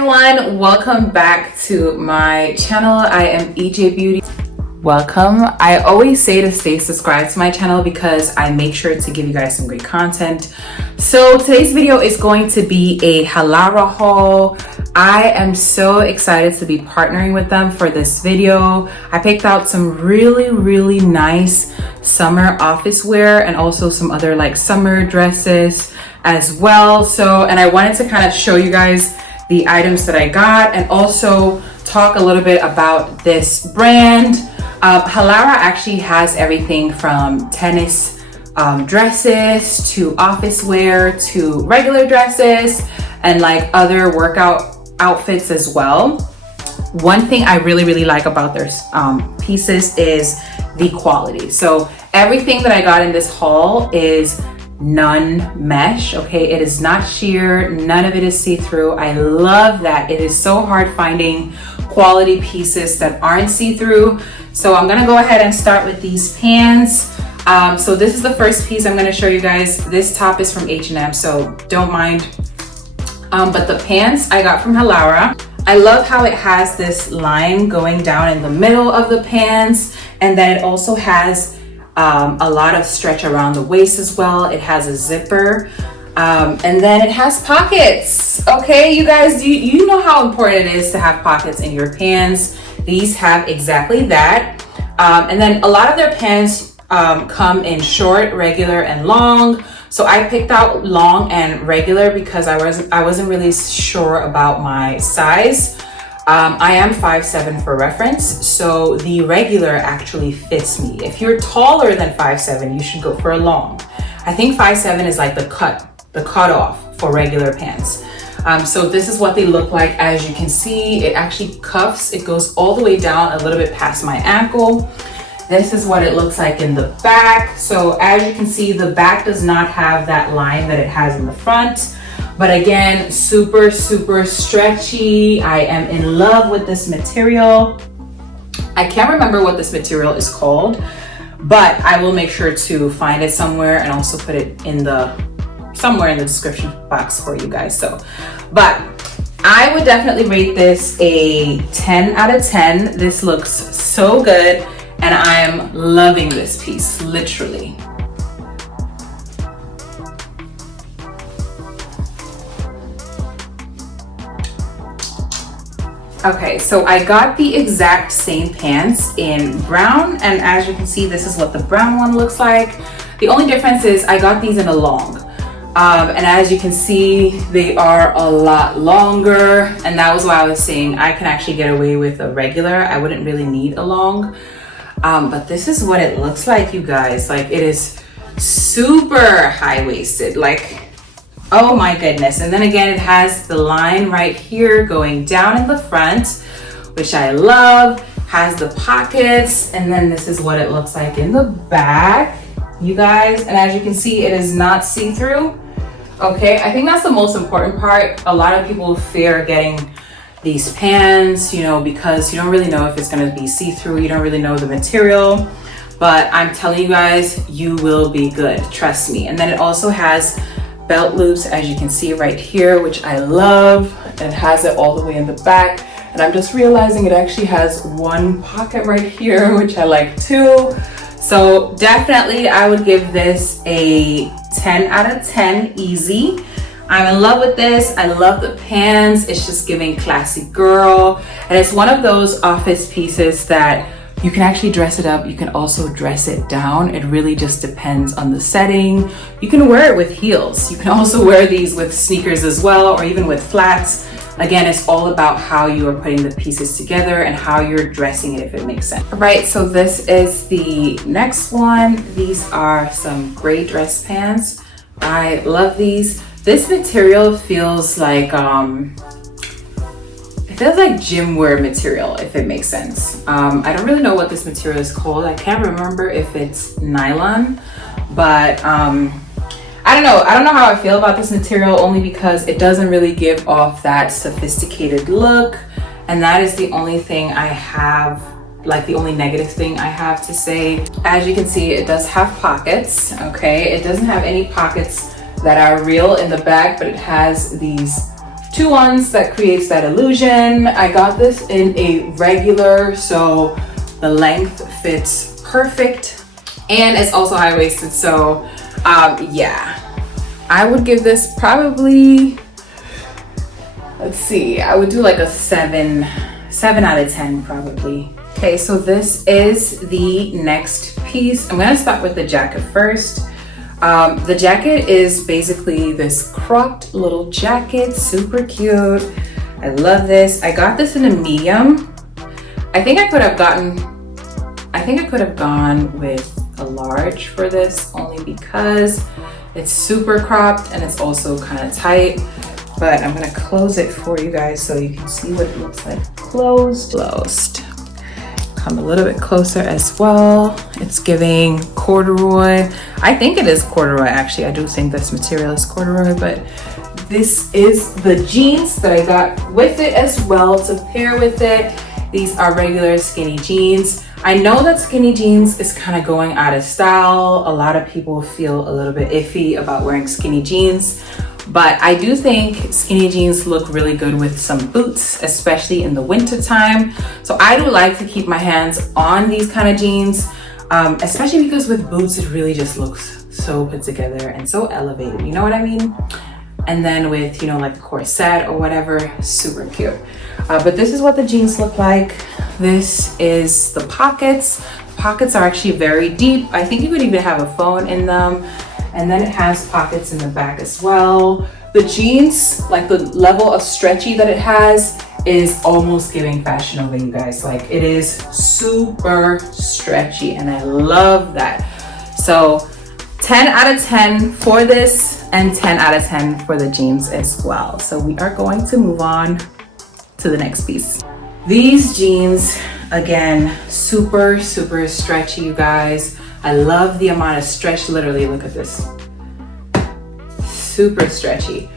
everyone, welcome back to my channel. I am EJ Beauty. Welcome. I always say to stay subscribed to my channel because I make sure to give you guys some great content. So today's video is going to be a Halara haul. I am so excited to be partnering with them for this video. I picked out some really nice summer office wear and also some other like summer dresses as well. And I wanted to kind of show you guys the items that I got and also talk a little bit about this brand. Halara actually has everything from tennis dresses to office wear to regular dresses and like other workout outfits as well. One thing I really like about their pieces is the quality. So everything that I got in this haul is non-mesh, okay? It is not sheer, none of it is see-through. I love that. It is so hard finding quality pieces that aren't see-through. So I'm gonna go ahead and start with these pants. So this is the first piece I'm gonna show you guys. This top is from H&M, so don't mind. But the pants I got from Halara. I love how it has this line going down in the middle of the pants, and then it also has a lot of stretch around the waist as well. It has a zipper, and then it has pockets. Okay, you guys, you know how important it is to have pockets in your pants. These have exactly that. And then a lot of their pants come in short, regular, and long. So I picked out long and regular because I wasn't really sure about my size. I am 5'7" for reference, so the regular actually fits me. If you're taller than 5'7", you should go for a long. I think 5'7" is like the cutoff for regular pants. So this is what they look like. As you can see, it actually cuffs. It goes all the way down a little bit past my ankle. This is what it looks like in the back. So as you can see, the back does not have that line that it has in the front. But again, super stretchy. I am in love with this material. I can't remember what this material is called, but I will make sure to find it somewhere and also put it in somewhere in the description box for you guys. But I would definitely rate this a 10 out of 10. This looks so good and I'm loving this piece, literally. Okay, so I got the exact same pants in brown, and as you can see, this is what the brown one looks like. The only difference is I got these in a long. And as you can see, they are a lot longer, and that was why I was saying I can actually get away with a regular. I wouldn't really need a long. But this is what it looks like, you guys. Like, it is super high-waisted, like, oh my goodness. And then again, it has the line right here going down in the front, which I love. Has the pockets, and then this is what it looks like in the back, you guys. And as you can see, it is not see-through. Okay, I think that's the most important part. A lot of people fear getting these pants, you know, because you don't really know if it's gonna be see-through. You don't really know the material, but I'm telling you guys, you will be good, trust me. And then it also has belt loops, as you can see right here, which I love. It has it all the way in the back, and I'm just realizing it actually has one pocket right here, which I like too. So definitely I would give this a 10 out of 10 easy. I'm in love with this. I love the pants. It's just giving classy girl, and it's one of those office pieces that you can actually dress it up. You can also dress it down. It really just depends on the setting. You can wear it with heels. You can also wear these with sneakers as well, or even with flats. Again, it's all about how you are putting the pieces together and how you're dressing it, if it makes sense. All right, so this is the next one. These are some gray dress pants. I love these. This material feels like, feels like gym wear material, if it makes sense. I don't really know what this material is called. I can't remember if it's nylon, but I don't know. I don't know how I feel about this material, only because it doesn't really give off that sophisticated look. And that is the only thing I have, like the only negative thing I have to say. As you can see, it does have pockets, okay? It doesn't have any pockets that are real in the back, but it has these 2-1s that creates that illusion. I got this in a regular, so the length fits perfect, and it's also high-waisted. So yeah, I would give this probably, let's see, I would do like a 7 out of 10 probably. Okay, so this is the next piece. I'm gonna start with the jacket first. The jacket is basically this cropped little jacket, super cute. I love this. I got this in a medium. I think I could have gone with a large for this, only because it's super cropped and it's also kind of tight. But I'm gonna close it for you guys so you can see what it looks like closed. Come a little bit closer as well. It's giving corduroy. I think it is corduroy, actually. I do think this material is corduroy, but this is the jeans that I got with it as well to pair with it. These are regular skinny jeans. I know that skinny jeans is kind of going out of style. A lot of people feel a little bit iffy about wearing skinny jeans, but I do think skinny jeans look really good with some boots, especially in the winter time. So I do like to keep my hands on these kind of jeans, especially because with boots, it really just looks so put together and so elevated, you know what I mean? And then with, you know, like a corset or whatever, super cute. But this is what the jeans look like. This is the pockets. The pockets are actually very deep. I think you could even have a phone in them. And then it has pockets in the back as well. The jeans, like the level of stretchy that it has, is almost giving Fashion Nova, you guys. Like, it is super stretchy and I love that. So 10 out of 10 for this and 10 out of 10 for the jeans as well. So we are going to move on to the next piece. These jeans, again, super stretchy, you guys. I love the amount of stretch. Literally, look at this. Super stretchy.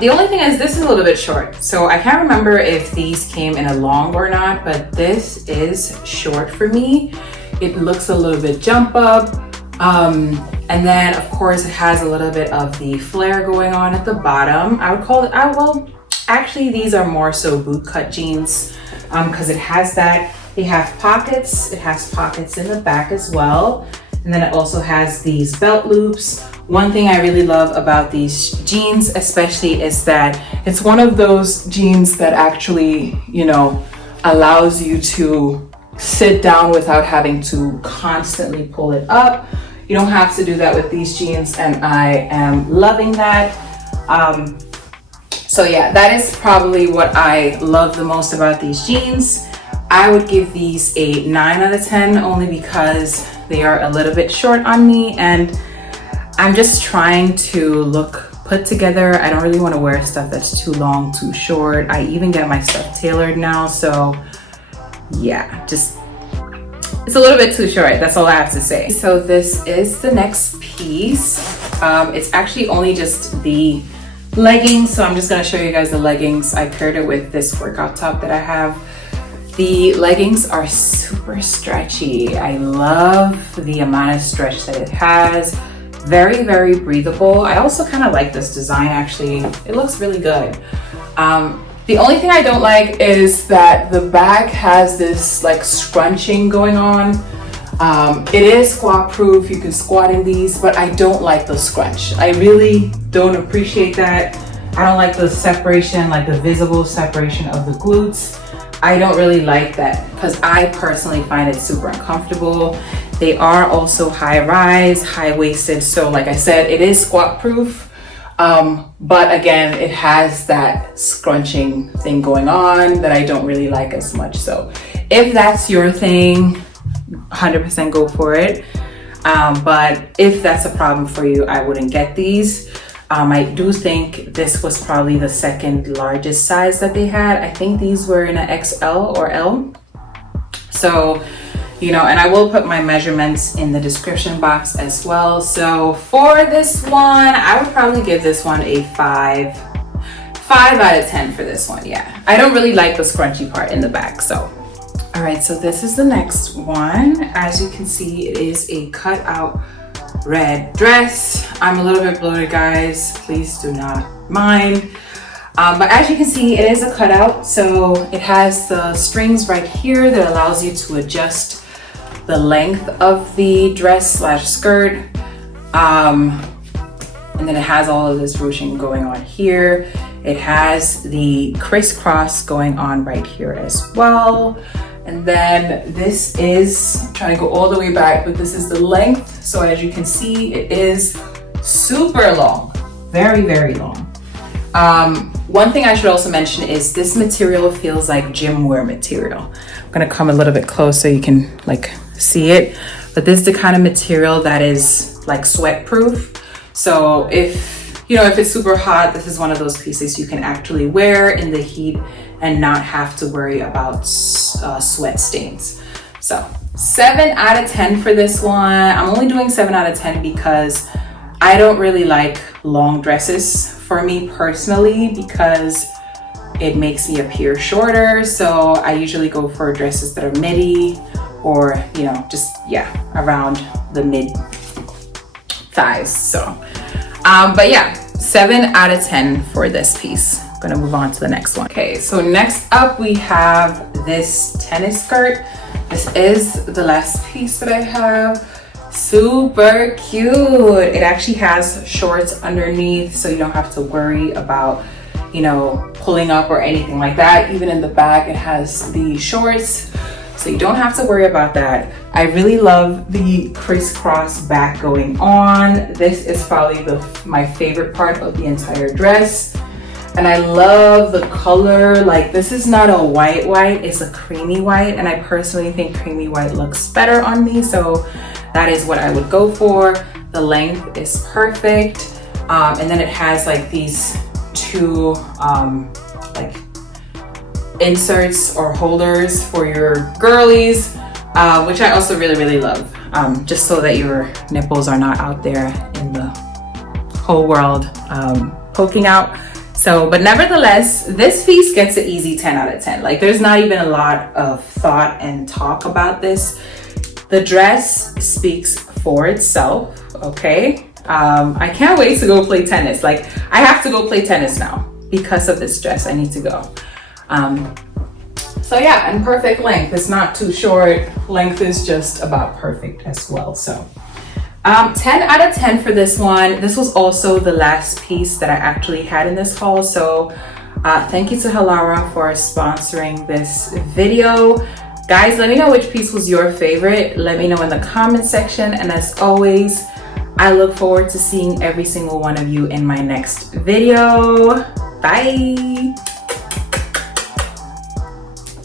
The only thing is this is a little bit short. So I can't remember if these came in a long or not, but this is short for me. It looks a little bit jump up. And then of course it has a little bit of the flare going on at the bottom. I would call it, well, actually these are more so boot cut jeans, because it has that. They have pockets. It has pockets in the back as well. And then it also has these belt loops. One thing I really love about these jeans especially is that it's one of those jeans that actually, you know, allows you to sit down without having to constantly pull it up. You don't have to do that with these jeans, and I am loving that. So yeah, that is probably what I love the most about these jeans. I would give these a 9 out of 10 only because they are a little bit short on me and I'm just trying to look put together. I don't really want to wear stuff that's too long, too short. I even get my stuff tailored now, so yeah, just it's a little bit too short. That's all I have to say. So this is the next piece. It's actually only just the leggings, so I'm just gonna show you guys the leggings. I paired it with this workout top that I have. The leggings are super stretchy. I love the amount of stretch that it has. Very breathable. I also kind of like this design, actually. It looks really good. The only thing I don't like is that the back has this like scrunching going on. It is squat proof, you can squat in these, but I don't like the scrunch. I really don't appreciate that. I don't like the separation, like the visible separation of the glutes. I don't really like that because I personally find it super uncomfortable. They are also high rise, high waisted. So like I said, it is squat proof. But again, it has that scrunching thing going on that I don't really like as much. So if that's your thing, 100% go for it. But if that's a problem for you, I wouldn't get these. I do think this was probably the second largest size that they had. I think these were in an XL or L. So, you know, and I will put my measurements in the description box as well. So for this one, I would probably give this one a 5 out of 10 for this one. Yeah, I don't really like the scrunchy part in the back. So all right, so this is the next one. As you can see, it is a cutout red dress. I'm a little bit bloated, guys, please do not mind. But as you can see, it is a cutout. So it has the strings right here that allows you to adjust the length of the dress slash skirt. And then it has all of this ruching going on here. It has the crisscross going on right here as well. And then this is, I'm trying to go all the way back, but this is the length. So as you can see, it is super long, very, very long. One thing I should also mention is this material feels like gym wear material. I'm gonna come a little bit close so you can like see it. But this is the kind of material that is like sweat proof. So if, you know, if it's super hot, this is one of those pieces you can actually wear in the heat and not have to worry about sweat stains. So 7 out of 10 for this one. I'm only doing 7 out of 10 because I don't really like long dresses for me personally, because it makes me appear shorter. So I usually go for dresses that are midi or, you know, just, yeah, around the mid thighs. So, but yeah, 7 out of 10 for this piece. I'm gonna move on to the next one. Okay, so next up we have this tennis skirt. This is the last piece that I have. Super cute. It actually has shorts underneath, so you don't have to worry about, you know, pulling up or anything like that. Even in the back, it has the shorts, so you don't have to worry about that. I really love the crisscross back going on. This is probably my favorite part of the entire dress. And I love the color. Like, this is not a white, it's a creamy white. And I personally think creamy white looks better on me. So that is what I would go for. The length is perfect. And then it has like these two like inserts or holders for your girlies, which I also really, really love. Just so that your nipples are not out there in the whole world poking out. So, but nevertheless, this piece gets an easy 10 out of 10. Like, there's not even a lot of thought and talk about this. The dress speaks for itself, okay? I can't wait to go play tennis. Like, I have to go play tennis now because of this dress. I need to go. So yeah, and perfect length. It's not too short. Length is just about perfect as well. So 10 out of 10 for this one. This was also the last piece that I actually had in this haul. So thank you to Halara for sponsoring this video. Guys, let me know which piece was your favorite. Let me know in the comment section. And as always, I look forward to seeing every single one of you in my next video. Bye.